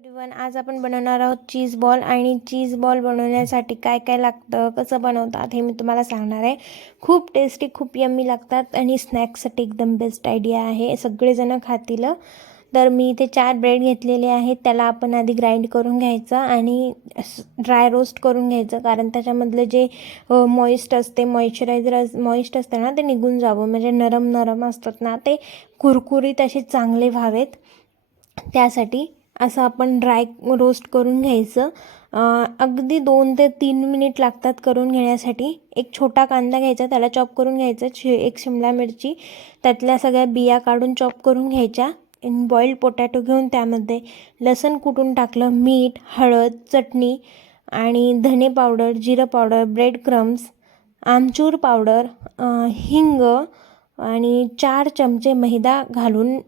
Everyone, आज आपण बनवणार आहोत चीज बॉल. आणि चीज बॉल बनवण्यासाठी काय काय लागतं, कसं बनवतात हे मी तुम्हाला सांगणार आहे. खूप टेस्टी, खूप यम्मी लागतात आणि स्नॅक्ससाठी एकदम बेस्ट आयडिया आहे. सगळेजण खातील. तर मी इथे 4 ब्रेड घेतलेले आहेत. त्याला आपण आधी ग्राइंड करून घ्यायचं आणि ड्राय रोस्ट करून घ्यायचं, कारण त्याच्यामधलं जे मॉइस्ट असते ना, ते निघून जावं. म्हणजे नरम असतात ना, ते कुरकुरीत असे चांगले व्हावेत. त्यासाठी असं आपण ड्राय रोस्ट करून घ्यायचं. अगदी 2 ते 3 मिनिट लागतात करून घेण्यासाठी. एक छोटा कांदा घ्यायचा, त्याला चॉप करून घ्यायचं. एक शिमला मिरची, त्यातल्या सगळ्या बिया काढून चॉप करून घ्यायच्या. बॉईल्ड पोटॅटो घेऊन त्यामध्ये लसूण कुटून टाकलं, मीठ, हळद, चटणी आणि धने पावडर, जिरं पावडर, ब्रेड क्रम्स, आमचूर पावडर, हिंग आणि 4 चमचे मैदा घालून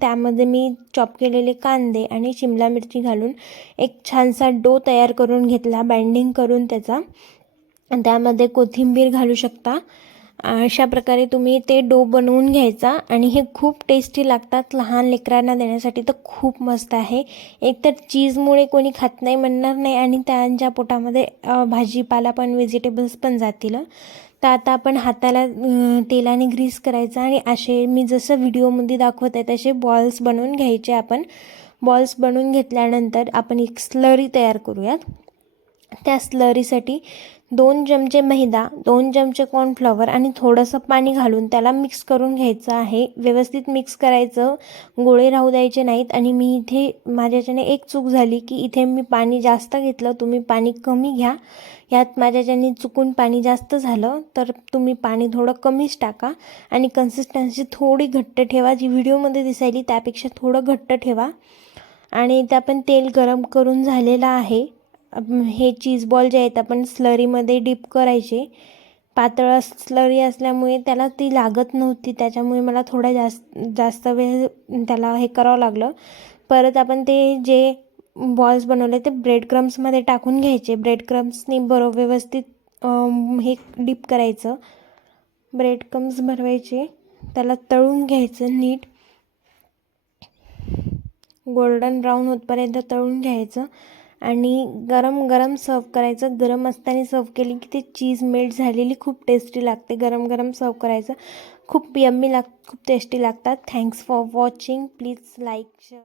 त्यामध्ये मी चॉप केलेले कांदे आणि शिमला मिरची घालून एक छानसा डो तयार करून घेतला, बाइंडिंग करून त्याचा. त्यामध्ये कोथिंबीर घालू शकता. अशा प्रकारे तुम्ही ते डो बनवून घ्यायचा. आणि हे खूप टेस्टी लागतात. लहान लेकरांना देण्यासाठी तर खूप मस्त आहे. एकतर चीजमुळे कोणी खात नाही म्हणणार नाही आणि त्यांच्या पोटामध्ये भाजीपाला पण, व्हेजिटेबल्स पण जातील. तर आता आपण हाताला तेलाने ग्रीस करायचं आणि असे मी जसं व्हिडिओमध्ये दाखवत आहे तसे बॉल्स बनवून घ्यायचे. आपण बॉल्स बनवून घेतल्यानंतर आपण एक स्लरी तयार करूयात. त्या स्लरीसाठी 2 चमचे मैदा, 2 चमचे कॉर्नफ्लॉवर आणि थोडंसं पाणी घालून त्याला मिक्स करून घ्यायचं आहे. व्यवस्थित मिक्स करायचं, गोळे राहू द्यायचे नाहीत. आणि मी इथे माझ्याच्याने एक चूक झाली की इथे मी पाणी जास्त घेतलं. तुम्ही पाणी कमी घ्या. यात माझ्याच्याने चुकून पाणी जास्त झालं, तर तुम्ही पाणी थोडं कमीच टाका. आणि कन्सिस्टन्सी थोडी घट्ट ठेवा, जी व्हिडिओमध्ये दिसायली त्यापेक्षा थोडं घट्ट ठेवा. आणि ते आपण तेल गरम करून झालेलं आहे. हे चीज बॉल जे आहेत आपण स्लरीमध्ये डिप करायचे. पातळ स्लरी असल्यामुळे त्याला ती लागत नव्हती, त्याच्यामुळे मला थोडा जास्त वेळ त्याला हे करावं लागलं. परत आपण ते जे बॉल्स बनवले ते ब्रेड क्रम्समध्ये टाकून घ्यायचे. ब्रेड क्रम्सनी व्यवस्थित हे डिप करायचं. ब्रेड क्रम्स भरवायचे, त्याला तळून घ्यायचं नीट. गोल्डन ब्राऊन होतपर्यंत तळून घ्यायचं आणि गरम गरम सर्व करायचं. गरम असताना सर्व केली की ते चीज मेल्ट झालेली खूप टेस्टी लागते. गरम गरम सर्व करायचं. खूप यम्मी खूप टेस्टी लागतात. Thanks for watching. Please like, share.